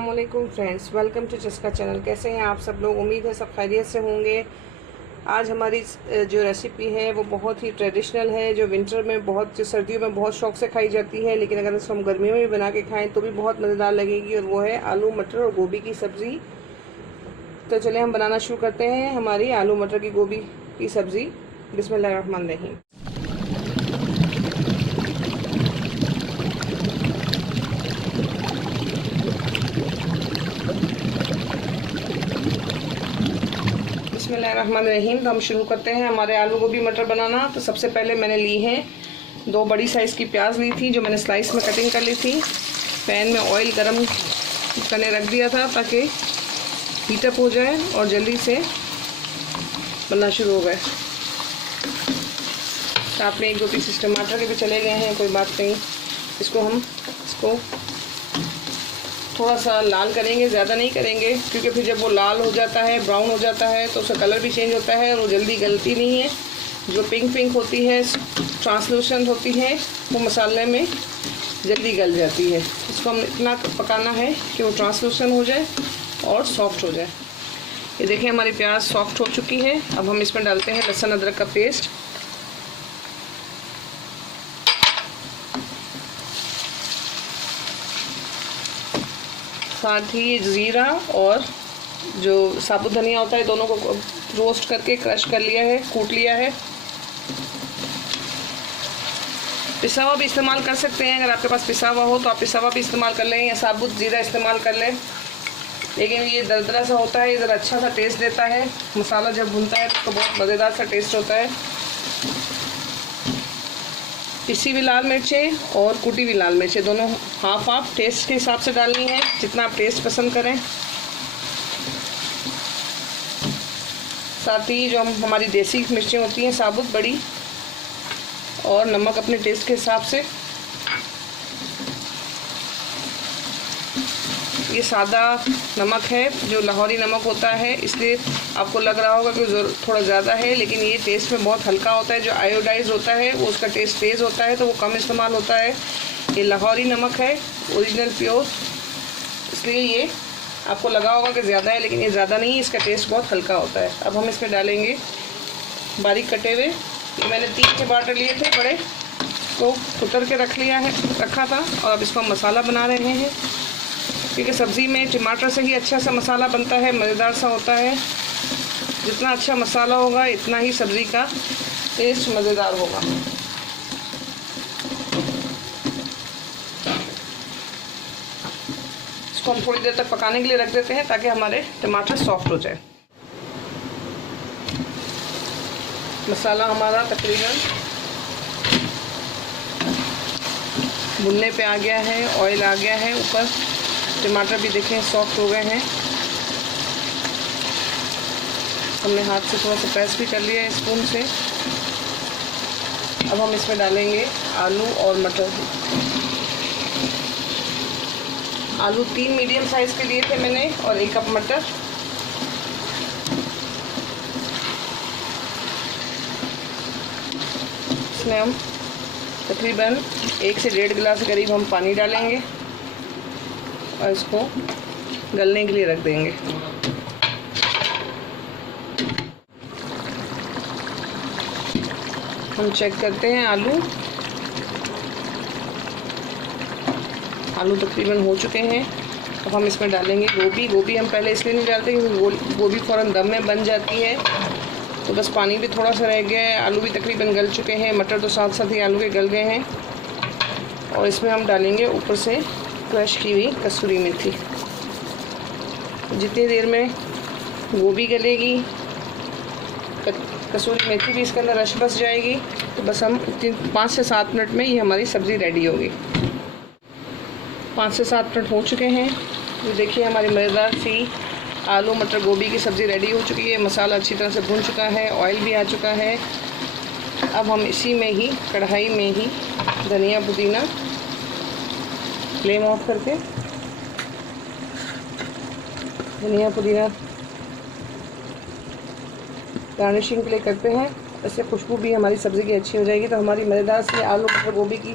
अस्सलाम वालेकुम friends, welcome to चस्का चैनल। कैसे हैं आप सब लोग? उम्मीद है सब खैरियत से होंगे। आज हमारी जो रेसिपी है वो बहुत ही ट्रेडिशनल है, जो विंटर में जो सर्दियों में बहुत शौक से खाई जाती है, लेकिन अगर इसको हम गर्मियों में भी बना के खाएं तो भी बहुत मज़ेदार लगेगी, और वो है आलू मटर और गोभी की सब्ज़ी। तो चले हम बनाना शुरू करते हैं हमारी आलू मटर की गोभी की सब्ज़ी। बिस्मिल्लाहिर्रहमानिर्रहीम। बिस्मिल्लाहिर्रहमानिर्रहीम। तो हम शुरू करते हैं हमारे आलू गोभी मटर बनाना। तो सबसे पहले मैंने ली हैं 2 बड़ी साइज़ की प्याज ली थी, जो मैंने स्लाइस में कटिंग कर ली थी। पैन में ऑयल गरम करने रख दिया था ताकि हीटअप हो जाए और जल्दी से बनना शुरू हो गए। साथ में 1-2 पीस टमाटर के भी चले गए हैं, कोई बात नहीं। इसको थोड़ा सा लाल करेंगे, ज़्यादा नहीं करेंगे, क्योंकि फिर जब वो लाल हो जाता है, ब्राउन हो जाता है, तो उसका कलर भी चेंज होता है और वो जल्दी गलती नहीं है। जो पिंक होती है, ट्रांसलूसेंट होती है, वो मसाले में जल्दी गल जाती है। इसको हम इतना पकाना है कि वो ट्रांसलूसेंट हो जाए और सॉफ्ट हो जाए। ये देखिए हमारी प्याज सॉफ्ट हो चुकी है। अब हम इसमें डालते हैं लहसुन अदरक का पेस्ट, साथ ही ज़ीरा और जो साबुत धनिया होता है, दोनों को रोस्ट करके क्रश कर लिया है, कूट लिया है। पिसा हुआ भी इस्तेमाल कर सकते हैं, अगर आपके पास पिसा हुआ हो तो आप पिसा हुआ भी इस्तेमाल कर लें या साबुत ज़ीरा इस्तेमाल कर लें, लेकिन ये दरदरा सा होता है, इधर अच्छा सा टेस्ट देता है। मसाला जब भुनता है तो बहुत मज़ेदार सा टेस्ट होता है। पिसी हुई लाल मिर्चें और कुटी हुई लाल मिर्चें दोनों हाफ टेस्ट के हिसाब से डालनी है, जितना आप टेस्ट पसंद करें। साथ ही जो हमारी देसी मिर्चें होती हैं साबुत बड़ी, और नमक अपने टेस्ट के हिसाब से। ये सादा नमक है, जो लाहौरी नमक होता है, इसलिए आपको लग रहा होगा कि थोड़ा ज़्यादा है, लेकिन ये टेस्ट में बहुत हल्का होता है। जो आयोडाइज होता है वो उसका टेस्ट तेज़ होता है, तो वो कम इस्तेमाल होता है। ये लाहौरी नमक है, ओरिजिनल प्योर, इसलिए ये आपको लगा होगा कि ज़्यादा है, लेकिन ये ज़्यादा नहीं है, इसका टेस्ट बहुत हल्का होता है। अब हम इसमें डालेंगे बारीक कटे हुए, ये मैंने 3 टमाटर लिए थे बड़े, तो कुतर के रखा था, और अब इसको हम मसाला बना रहे हैं, क्योंकि सब्ज़ी में टमाटर से ही अच्छा सा मसाला बनता है, मज़ेदार सा होता है। जितना अच्छा मसाला होगा इतना ही सब्ज़ी का टेस्ट मज़ेदार होगा। इसको हम थोड़ी देर तक पकाने के लिए रख देते हैं ताकि हमारे टमाटर सॉफ्ट हो जाए। मसाला हमारा तकरीबन भुनने पे आ गया है, ऑयल आ गया है ऊपर, टमाटर भी देखें सॉफ्ट हो गए हैं। हमने हाथ से थोड़ा सा प्रेस भी कर लिया है स्पून से। अब हम इसमें डालेंगे आलू और मटर। आलू 3 मीडियम साइज़ के लिए थे मैंने, और 1 कप मटर। इसमें हम तकरीबन 1 से 1.5 गिलास के करीब हम पानी डालेंगे और इसको गलने के लिए रख देंगे। हम चेक करते हैं आलू तकरीबन हो चुके हैं। अब हम इसमें डालेंगे गोभी हम पहले इसलिए नहीं डालते क्योंकि गोभी फ़ौरन दम में बन जाती है, तो बस पानी भी थोड़ा सा रह गया है। आलू भी तकरीबन गल चुके हैं, मटर तो साथ साथ ही आलू के गल गए हैं। और इसमें हम डालेंगे ऊपर से क्रश की हुई कसूरी मेथी। जितनी देर में गोभी गलेगी, कसूरी मेथी भी इसके अंदर रस बस जाएगी, तो बस हम 5 से 7 मिनट में ये हमारी सब्ज़ी रेडी होगी। 5 से 7 मिनट हो चुके हैं। ये देखिए हमारी मज़ेदार सी आलू मटर गोभी की सब्ज़ी रेडी हो चुकी है। मसाला अच्छी तरह से भुन चुका है, ऑयल भी आ चुका है। अब हम इसी में ही कढ़ाई में ही धनिया पुदीना फ्लेम ऑफ करके धनिया पुदीना गार्निशिंग के लिए करते हैं। इससे खुशबू भी हमारी सब्ज़ी की अच्छी हो जाएगी। तो हमारी मज़ेदार सी आलू मटर गोभी की